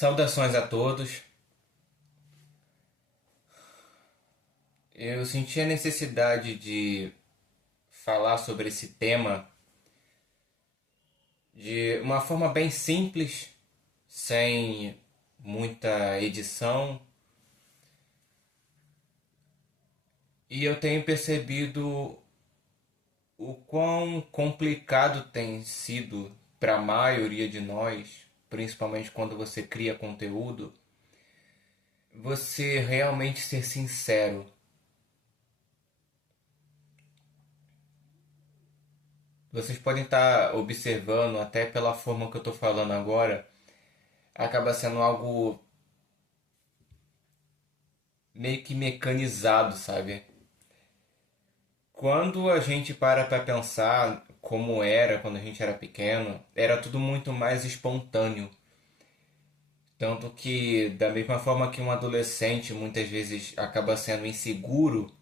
Saudações a todos. Eu senti a necessidade de falar sobre esse tema de uma forma bem simples, sem muita edição, e eu tenho percebido o quão complicado tem sido para a maioria de nós, principalmente quando você cria conteúdo, você realmente ser sincero. Vocês podem estar observando, até pela forma que eu estou falando agora, acaba sendo algo meio que mecanizado, sabe? Quando a gente para pensar como era quando a gente era pequeno, era tudo muito mais espontâneo. Tanto que, da mesma forma que um adolescente muitas vezes acaba sendo inseguro,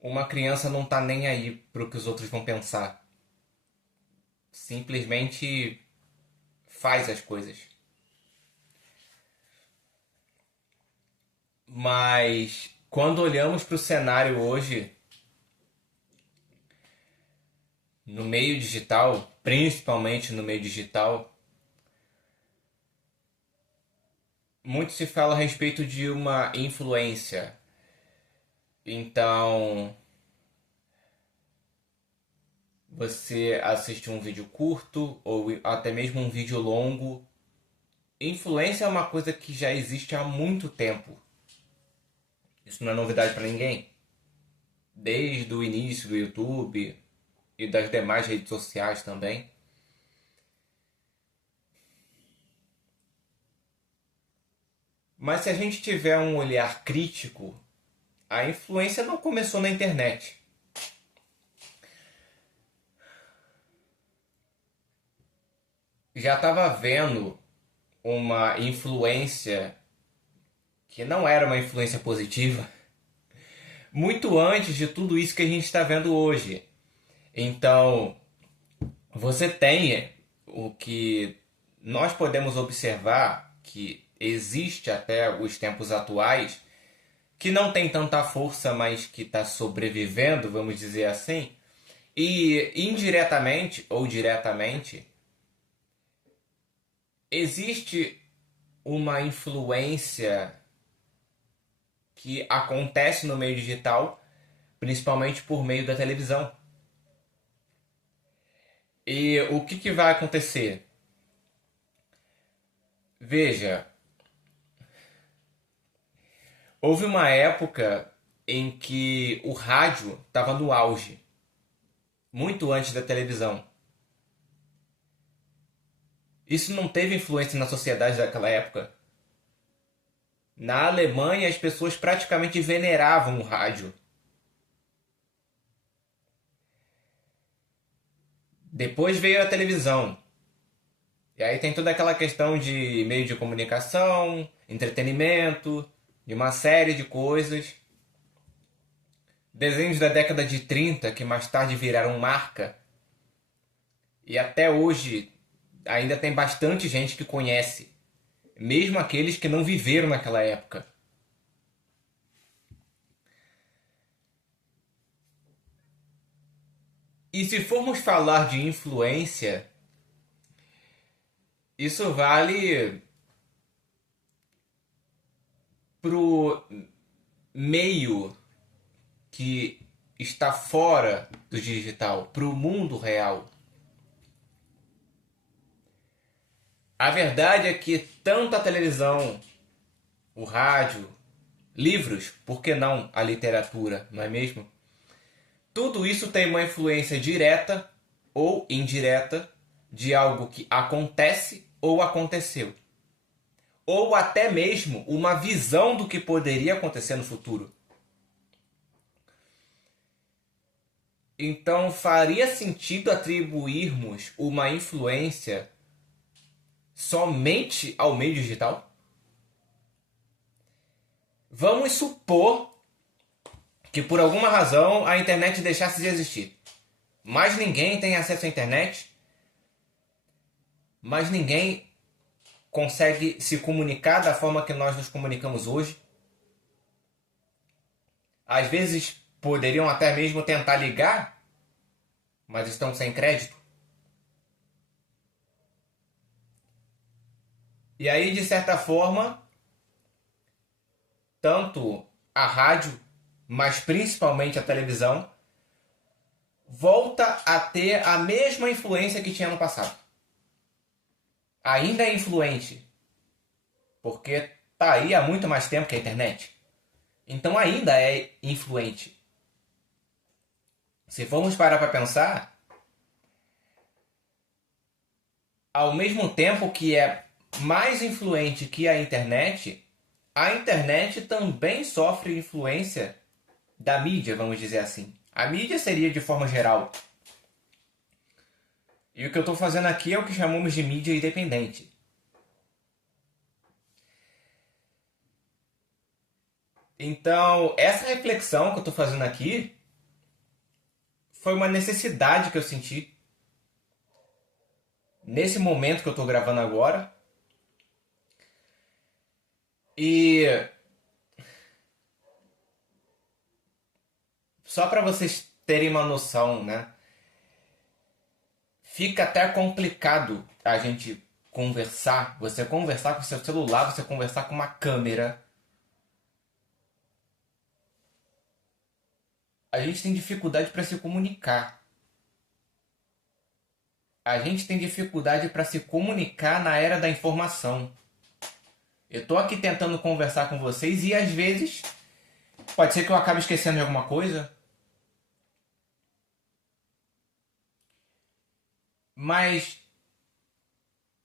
uma criança não tá nem aí pro que os outros vão pensar. Simplesmente faz as coisas. Mas quando olhamos para o cenário hoje, no meio digital, principalmente no meio digital, muito se fala a respeito de uma influência. Então, você assiste um vídeo curto ou até mesmo um vídeo longo. Influência é uma coisa que já existe há muito tempo. Isso não é novidade para ninguém. Desde o início do YouTube e das demais redes sociais também. Mas se a gente tiver um olhar crítico, a influência não começou na internet. Já estava vendo uma influência que não era uma influência positiva muito antes de tudo isso que a gente está vendo hoje. Então, você tem o que nós podemos observar que existe até os tempos atuais, que não tem tanta força, mas que está sobrevivendo, vamos dizer assim, e indiretamente ou diretamente existe uma influência que acontece no meio digital, principalmente por meio da televisão. E o que vai acontecer? Veja, houve uma época em que o rádio estava no auge, muito antes da televisão. Isso não teve influência na sociedade daquela época. Na Alemanha, as pessoas praticamente veneravam o rádio. Depois veio a televisão. E aí tem toda aquela questão de meio de comunicação, entretenimento, de uma série de coisas. Desenhos da década de 30 que mais tarde viraram marca. E até hoje ainda tem bastante gente que conhece. Mesmo aqueles que não viveram naquela época. E se formos falar de influência, isso vale pro meio que está fora do digital, pro mundo real. A verdade é que tanto a televisão, o rádio, livros, por que não a literatura, não é mesmo? Tudo isso tem uma influência direta ou indireta de algo que acontece ou aconteceu. Ou até mesmo uma visão do que poderia acontecer no futuro. Então faria sentido atribuirmos uma influência somente ao meio digital? Vamos supor que por alguma razão a internet deixasse de existir. Mais ninguém tem acesso à internet, mas ninguém consegue se comunicar da forma que nós nos comunicamos hoje. Às vezes poderiam até mesmo tentar ligar, mas estão sem crédito. E aí, de certa forma, tanto a rádio, mas principalmente a televisão, volta a ter a mesma influência que tinha no passado. Ainda é influente, porque tá aí há muito mais tempo que a internet. Então ainda é influente. Se formos parar para pensar, ao mesmo tempo que é mais influente que a internet também sofre influência da mídia, vamos dizer assim. A mídia seria de forma geral. E o que eu estou fazendo aqui é o que chamamos de mídia independente. Então, essa reflexão que eu estou fazendo aqui foi uma necessidade que eu senti nesse momento que eu estou gravando agora. E só para vocês terem uma noção, né? Fica até complicado a gente conversar. Você conversar com seu celular, você conversar com uma câmera. A gente tem dificuldade para se comunicar. A gente tem dificuldade para se comunicar na era da informação. Eu tô aqui tentando conversar com vocês e às vezes pode ser que eu acabe esquecendo de alguma coisa. Mas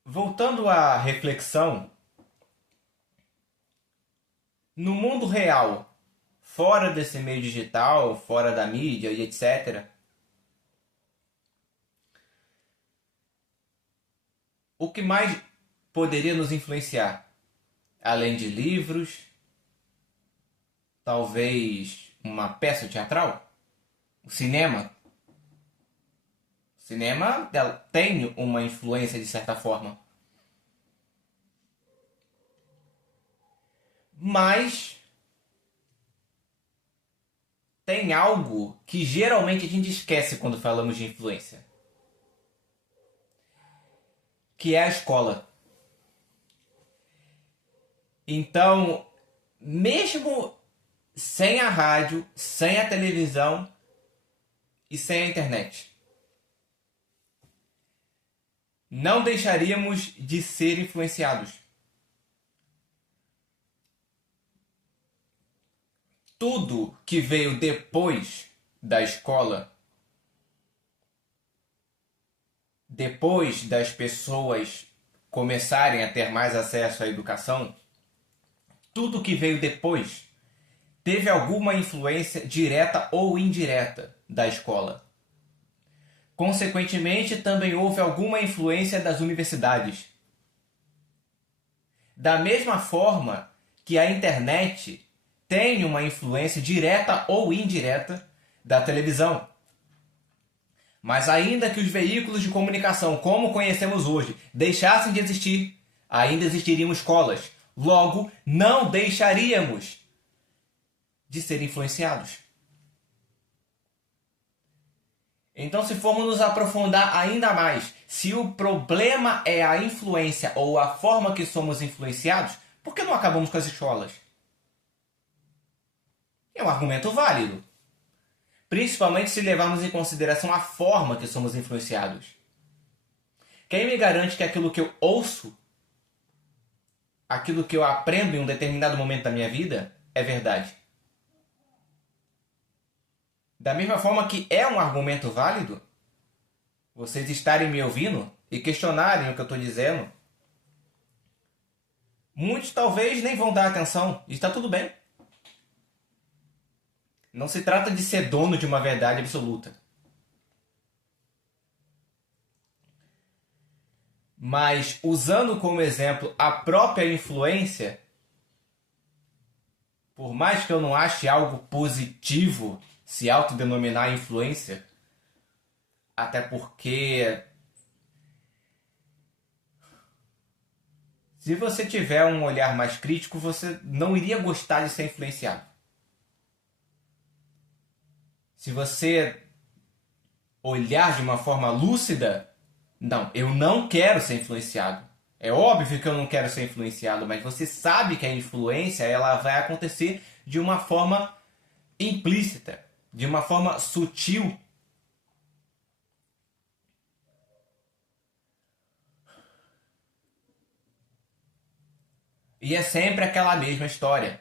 voltando à reflexão, no mundo real, fora desse meio digital, fora da mídia e etc., o que mais poderia nos influenciar? Além de livros, talvez uma peça teatral? O cinema? O cinema tem uma influência de certa forma. Mas tem algo que geralmente a gente esquece quando falamos de influência, que é a escola. Então, mesmo sem a rádio, sem a televisão e sem a internet, não deixaríamos de ser influenciados. Tudo que veio depois da escola, depois das pessoas começarem a ter mais acesso à educação, tudo que veio depois teve alguma influência direta ou indireta da escola. Consequentemente, também houve alguma influência das universidades. Da mesma forma que a internet tem uma influência direta ou indireta da televisão. Mas ainda que os veículos de comunicação, como conhecemos hoje, deixassem de existir, ainda existiriam escolas. Logo, não deixaríamos de ser influenciados. Então, se formos nos aprofundar ainda mais, se o problema é a influência ou a forma que somos influenciados, por que não acabamos com as escolas? É um argumento válido. Principalmente se levarmos em consideração a forma que somos influenciados. Quem me garante que aquilo que eu ouço, aquilo que eu aprendo em um determinado momento da minha vida, é verdade? Da mesma forma que é um argumento válido, vocês estarem me ouvindo e questionarem o que eu estou dizendo, muitos talvez nem vão dar atenção, e está tudo bem. Não se trata de ser dono de uma verdade absoluta. Mas, usando como exemplo a própria influência, por mais que eu não ache algo positivo se autodenominar influência, até porque Se você tiver um olhar mais crítico, você não iria gostar de ser influenciado. Se você olhar de uma forma lúcida, não, eu não quero ser influenciado. É óbvio que eu não quero ser influenciado, mas você sabe que a influência ela vai acontecer de uma forma implícita, de uma forma sutil. E é sempre aquela mesma história.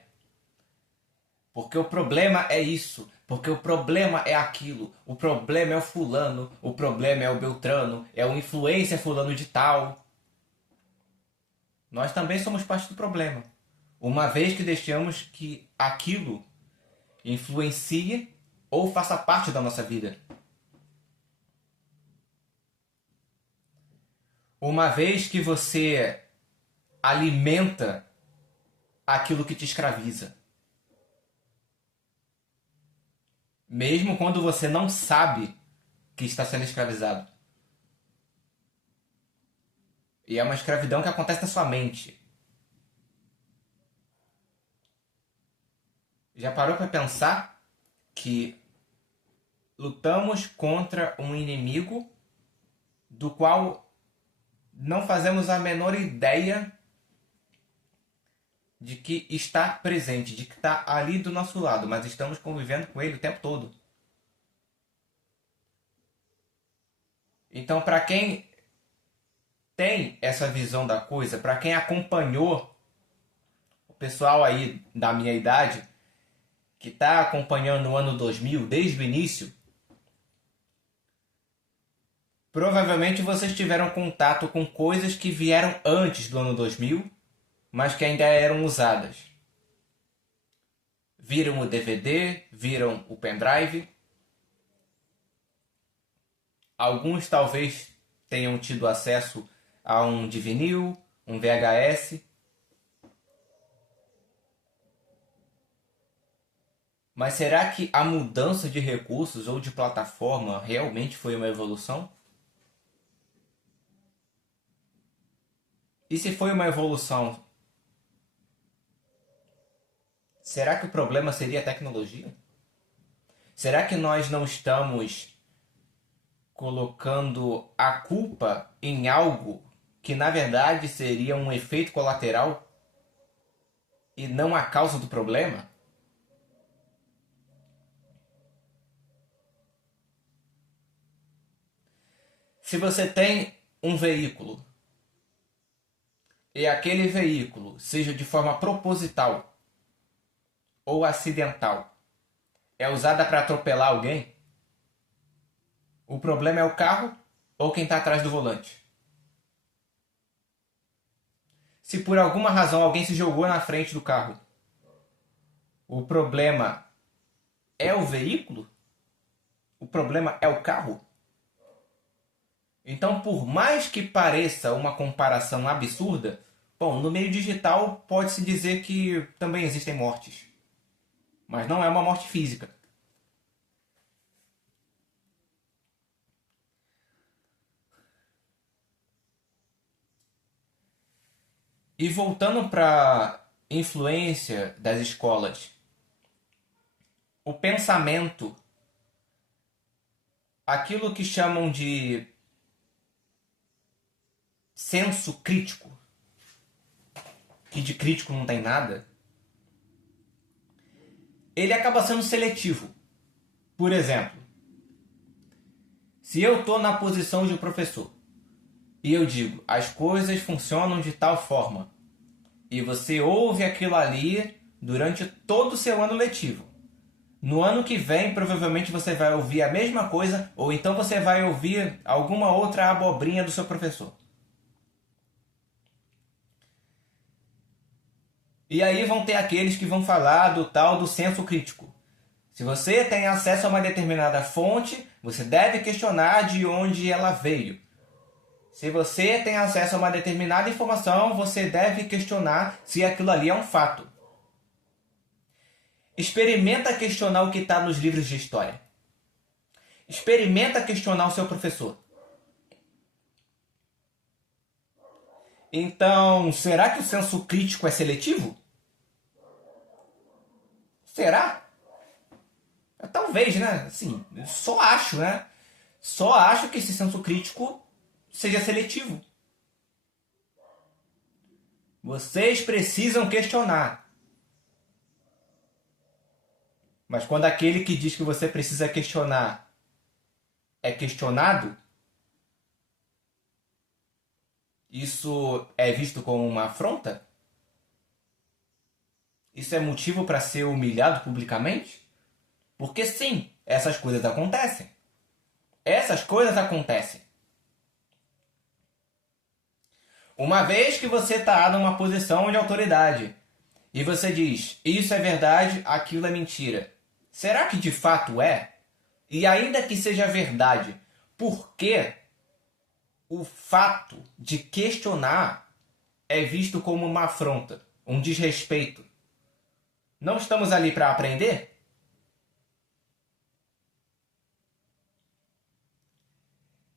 Porque o problema é isso, porque o problema é aquilo, o problema é o fulano, o problema é o beltrano, é o influencer fulano de tal. Nós também somos parte do problema. Uma vez que deixamos que aquilo influencie ou faça parte da nossa vida. Uma vez que você alimenta aquilo que te escraviza. Mesmo quando você não sabe que está sendo escravizado. E é uma escravidão que acontece na sua mente. Já parou para pensar que lutamos contra um inimigo do qual não fazemos a menor ideia de que está presente, de que está ali do nosso lado, mas estamos convivendo com ele o tempo todo. Então, para quem tem essa visão da coisa, para quem acompanhou o pessoal aí da minha idade, que está acompanhando o ano 2000 desde o início, provavelmente vocês tiveram contato com coisas que vieram antes do ano 2000, mas que ainda eram usadas. Viram o DVD, viram o pendrive. Alguns talvez tenham tido acesso a um de vinil, um VHS. Mas será que a mudança de recursos ou de plataforma realmente foi uma evolução? E se foi uma evolução, será que o problema seria a tecnologia? Será que nós não estamos colocando a culpa em algo que na verdade seria um efeito colateral e não a causa do problema? Se você tem um veículo e aquele veículo, seja de forma proposital ou acidental, é usada para atropelar alguém, o problema é o carro ou quem está atrás do volante? Se por alguma razão alguém se jogou na frente do carro, o problema é o veículo? O problema é o carro? Então, por mais que pareça uma comparação absurda, bom, no meio digital pode-se dizer que também existem mortes. Mas não é uma morte física. E voltando para a influência das escolas, o pensamento, aquilo que chamam de senso crítico, que de crítico não tem nada, ele acaba sendo seletivo. Por exemplo, se eu estou na posição de um professor e eu digo, as coisas funcionam de tal forma, e você ouve aquilo ali durante todo o seu ano letivo. No ano que vem, provavelmente você vai ouvir a mesma coisa, ou então você vai ouvir alguma outra abobrinha do seu professor. E aí vão ter aqueles que vão falar do tal do senso crítico. Se você tem acesso a uma determinada fonte, você deve questionar de onde ela veio. Se você tem acesso a uma determinada informação, você deve questionar se aquilo ali é um fato. Experimenta questionar o que está nos livros de história. Experimenta questionar o seu professor. Então, será que o senso crítico é seletivo? Será? Talvez, né? Assim, só acho, né? Só acho que esse senso crítico seja seletivo. Vocês precisam questionar. Mas quando aquele que diz que você precisa questionar é questionado, isso é visto como uma afronta? Isso é motivo para ser humilhado publicamente? Porque sim, essas coisas acontecem. Essas coisas acontecem. Uma vez que você está numa posição de autoridade e você diz, isso é verdade, aquilo é mentira. Será que de fato é? E ainda que seja verdade, por que o fato de questionar é visto como uma afronta, um desrespeito? Não estamos ali para aprender?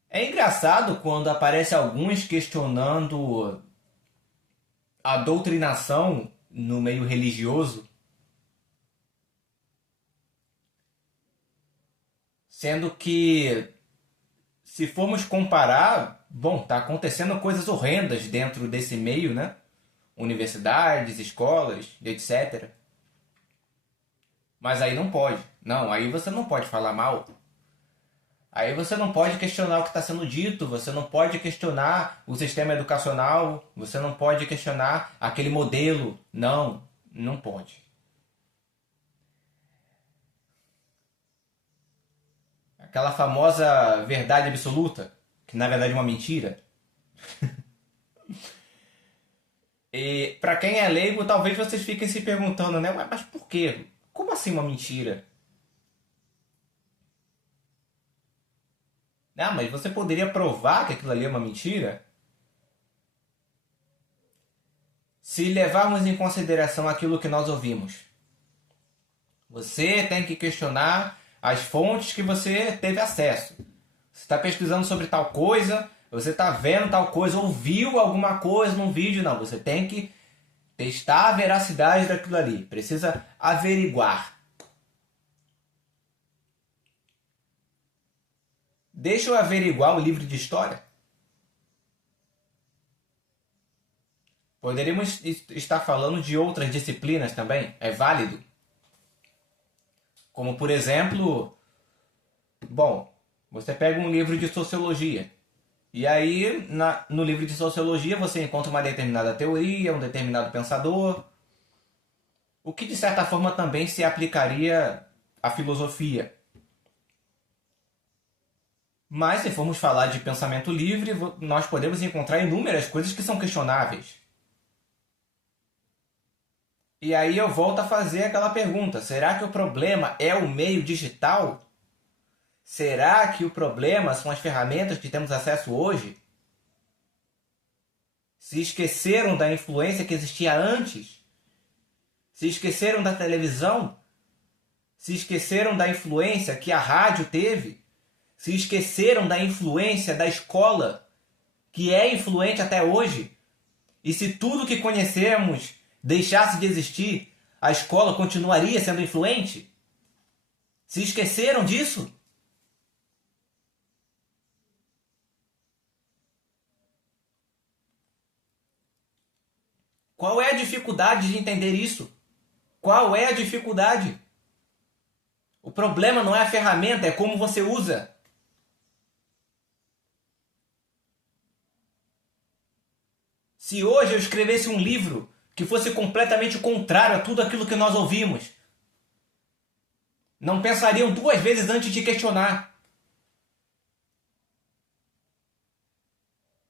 É engraçado quando aparece alguns questionando a doutrinação no meio religioso, sendo que, se formos comparar, bom, tá acontecendo coisas horrendas dentro desse meio, né? Universidades, escolas, etc. Mas aí não pode. Não, aí você não pode falar mal. Aí você não pode questionar o que está sendo dito, você não pode questionar o sistema educacional, você não pode questionar aquele modelo. Não, não pode. Aquela famosa verdade absoluta, que na verdade é uma mentira. E para quem é leigo, talvez vocês fiquem se perguntando, né? Mas por quê? Como assim uma mentira? Ah, mas você poderia provar que aquilo ali é uma mentira? Se levarmos em consideração aquilo que nós ouvimos. Você tem que questionar as fontes que você teve acesso. Você está pesquisando sobre tal coisa, você está vendo tal coisa, ouviu alguma coisa num vídeo, não. Você tem que testar a veracidade daquilo ali. Precisa averiguar. Deixa eu averiguar o livro de história. Poderíamos estar falando de outras disciplinas também. É válido. Como, por exemplo, bom, você pega um livro de sociologia. E aí, no livro de sociologia, você encontra uma determinada teoria, um determinado pensador, o que de certa forma também se aplicaria à filosofia. Mas se formos falar de pensamento livre, nós podemos encontrar inúmeras coisas que são questionáveis. E aí eu volto a fazer aquela pergunta: será que o problema é o meio digital? Será que o problema são as ferramentas que temos acesso hoje? Se esqueceram da influência que existia antes? Se esqueceram da televisão? Se esqueceram da influência que a rádio teve? Se esqueceram da influência da escola, que é influente até hoje? E se tudo que conhecemos deixasse de existir, a escola continuaria sendo influente? Se esqueceram disso? Qual é a dificuldade de entender isso? Qual é a dificuldade? O problema não é a ferramenta, é como você usa. Se hoje eu escrevesse um livro que fosse completamente contrário a tudo aquilo que nós ouvimos, não pensariam duas vezes antes de questionar.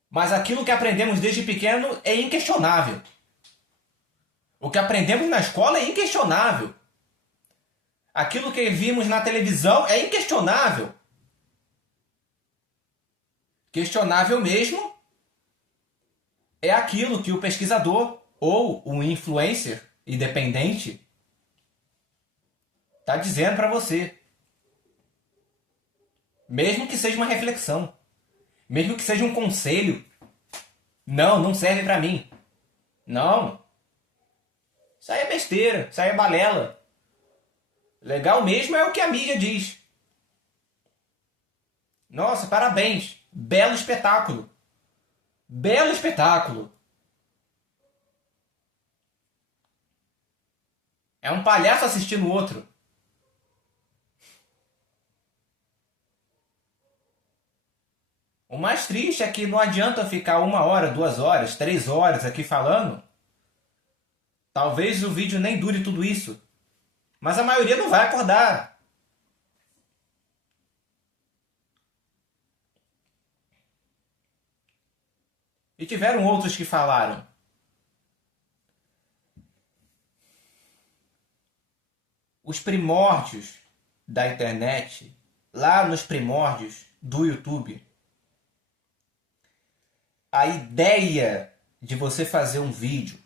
Mas aquilo que aprendemos desde pequeno é inquestionável. O que aprendemos na escola é inquestionável. Aquilo que vimos na televisão é inquestionável. Questionável mesmo é aquilo que o pesquisador ou o influencer independente está dizendo para você. Mesmo que seja uma reflexão, mesmo que seja um conselho. Não, não serve pra mim. Não. Isso aí é besteira, isso aí é balela. Legal mesmo é o que a mídia diz. Nossa, parabéns. Belo espetáculo. Belo espetáculo. É um palhaço assistindo o outro. O mais triste é que não adianta ficar 1 hora, 2 horas, 3 horas aqui falando. Talvez o vídeo nem dure tudo isso. Mas a maioria não vai acordar. E tiveram outros que falaram. Os primórdios da internet, lá nos primórdios do YouTube, a ideia de você fazer um vídeo,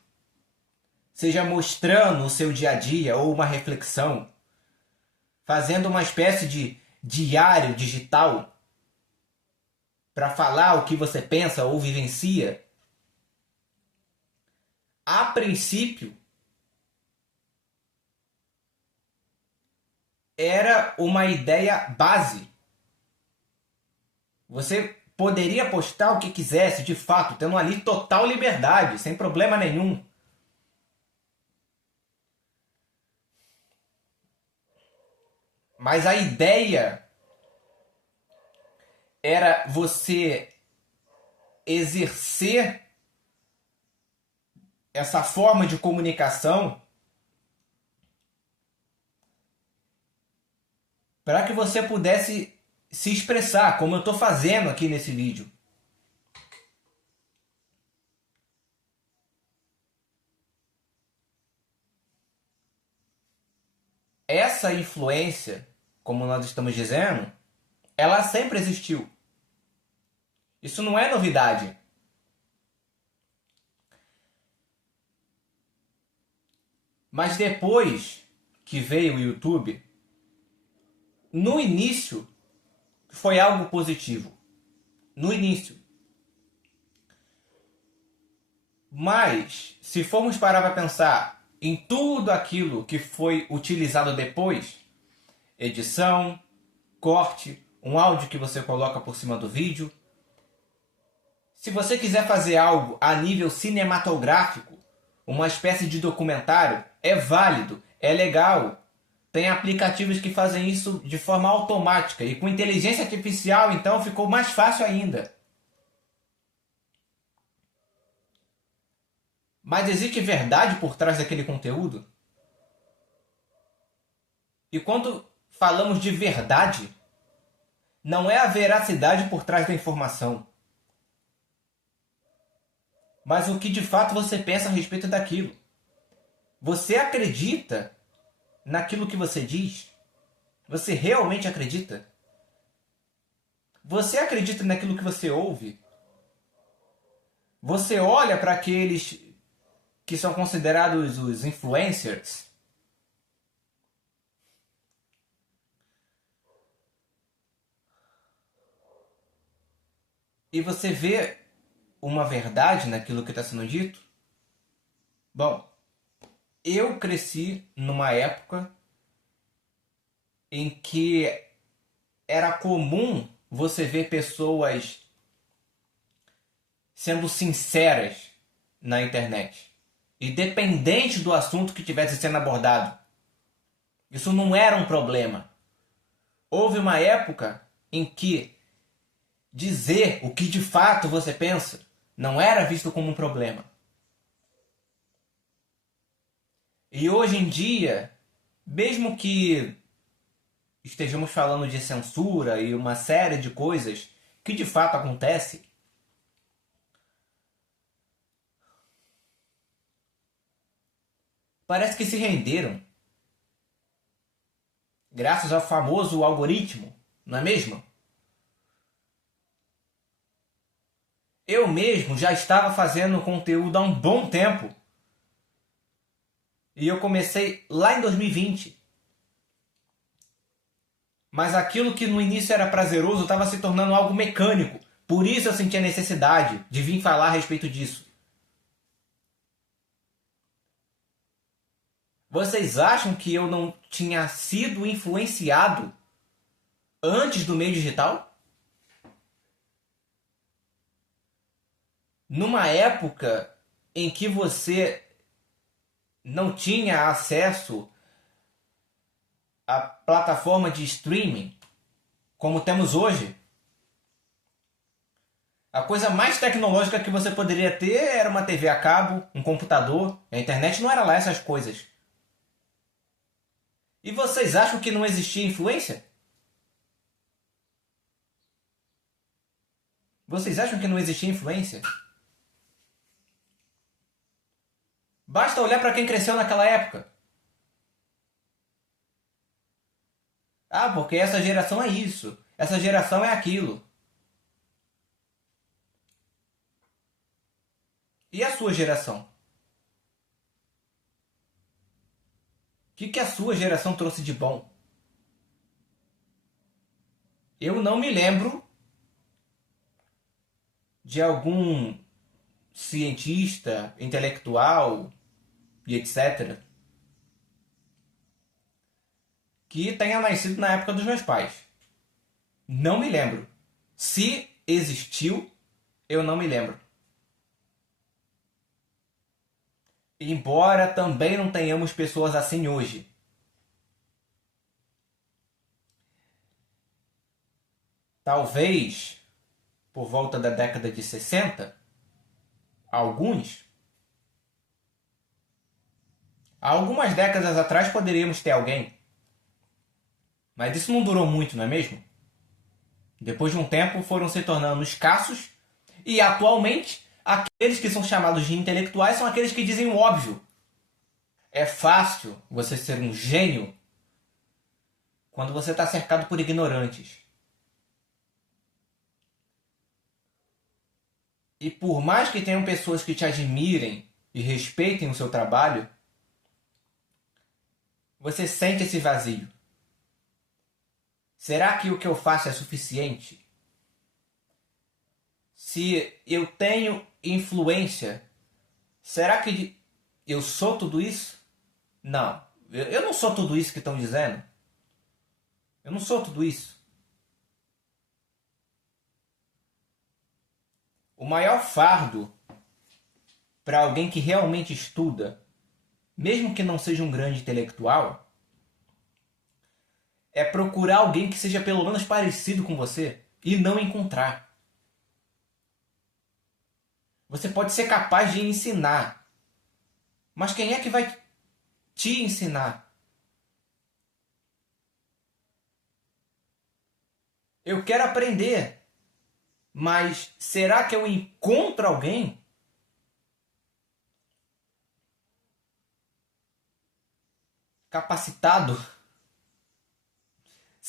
seja mostrando o seu dia a dia ou uma reflexão, fazendo uma espécie de diário digital para falar o que você pensa ou vivencia, a princípio era uma ideia base. Você poderia postar o que quisesse, de fato, tendo ali total liberdade, sem problema nenhum. Mas a ideia era você exercer essa forma de comunicação para que você pudesse se expressar, como eu estou fazendo aqui nesse vídeo. Essa influência, como nós estamos dizendo, ela sempre existiu. Isso não é novidade. Mas depois que veio o YouTube, no início foi algo positivo. No início. Mas, se formos parar para pensar em tudo aquilo que foi utilizado depois, edição, corte, um áudio que você coloca por cima do vídeo, se você quiser fazer algo a nível cinematográfico, uma espécie de documentário, é válido, é legal. Tem aplicativos que fazem isso de forma automática e com inteligência artificial, então ficou mais fácil ainda. Mas existe verdade por trás daquele conteúdo? E quando falamos de verdade, não é a veracidade por trás da informação, mas o que de fato você pensa a respeito daquilo. Você acredita naquilo que você diz? Você realmente acredita? Você acredita naquilo que você ouve? Você olha para aqueles que são considerados os influencers? E você vê uma verdade naquilo que está sendo dito? Bom, eu cresci numa época em que era comum você ver pessoas sendo sinceras na internet, independente do assunto que estivesse sendo abordado. Isso não era um problema. Houve uma época em que dizer o que de fato você pensa não era visto como um problema. E hoje em dia, mesmo que estejamos falando de censura e uma série de coisas que de fato acontece, parece que se renderam. Graças ao famoso algoritmo, não é mesmo? Eu mesmo já estava fazendo conteúdo há um bom tempo. E eu comecei lá em 2020. Mas aquilo que no início era prazeroso estava se tornando algo mecânico. Por isso eu senti a necessidade de vir falar a respeito disso. Vocês acham que eu não tinha sido influenciado antes do meio digital? Numa época em que você não tinha acesso à plataforma de streaming como temos hoje, a coisa mais tecnológica que você poderia ter era uma TV a cabo, um computador. A internet não era lá essas coisas. E vocês acham que não existia influência? Vocês acham que não existia influência? Basta olhar para quem cresceu naquela época. Ah, porque essa geração é isso, essa geração é aquilo. E a sua geração? O que a sua geração trouxe de bom? Eu não me lembro de algum cientista, intelectual e etc. que tenha nascido na época dos meus pais. Não me lembro. Se existiu, eu não me lembro. Embora também não tenhamos pessoas assim hoje. Talvez, por volta da década de 60, algumas décadas atrás poderíamos ter alguém. Mas isso não durou muito, não é mesmo? Depois de um tempo foram se tornando escassos e atualmente aqueles que são chamados de intelectuais são aqueles que dizem o óbvio. É fácil você ser um gênio quando você está cercado por ignorantes. E por mais que tenham pessoas que te admirem e respeitem o seu trabalho, você sente esse vazio. Será que o que eu faço é suficiente? Se eu tenho influência, será que eu sou tudo isso? Não, eu não sou tudo isso que estão dizendo. Eu não sou tudo isso. O maior fardo para alguém que realmente estuda, mesmo que não seja um grande intelectual, é procurar alguém que seja pelo menos parecido com você e não encontrar. Você pode ser capaz de ensinar, mas quem é que vai te ensinar? Eu quero aprender, mas será que eu encontro alguém capacitado?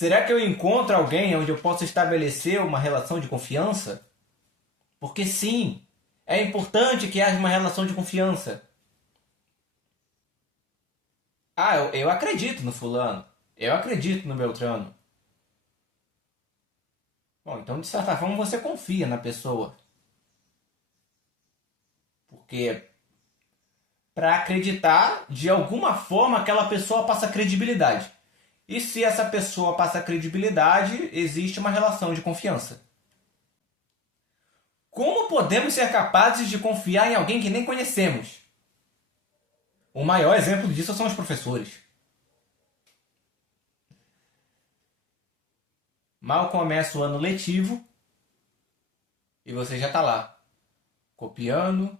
Será que eu encontro alguém onde eu possa estabelecer uma relação de confiança? Porque sim, é importante que haja uma relação de confiança. Ah, eu acredito no fulano. Eu acredito no Beltrano. Bom, então de certa forma você confia na pessoa. Porque para acreditar, de alguma forma aquela pessoa passa credibilidade. E se essa pessoa passa credibilidade, existe uma relação de confiança. Como podemos ser capazes de confiar em alguém que nem conhecemos? O maior exemplo disso são os professores. Mal começa o ano letivo e você já está lá, copiando.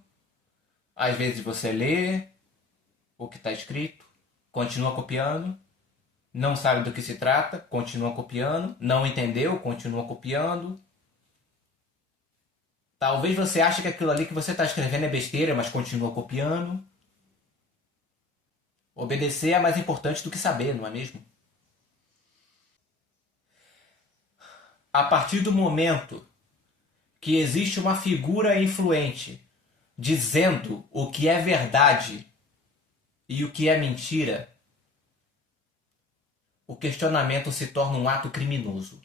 Às vezes você lê o que está escrito, continua copiando, não sabe do que se trata, continua copiando, não entendeu, continua copiando. Talvez você ache que aquilo ali que você está escrevendo é besteira, mas continua copiando. Obedecer é mais importante do que saber, não é mesmo? A partir do momento que existe uma figura influente dizendo o que é verdade e o que é mentira, o questionamento se torna um ato criminoso.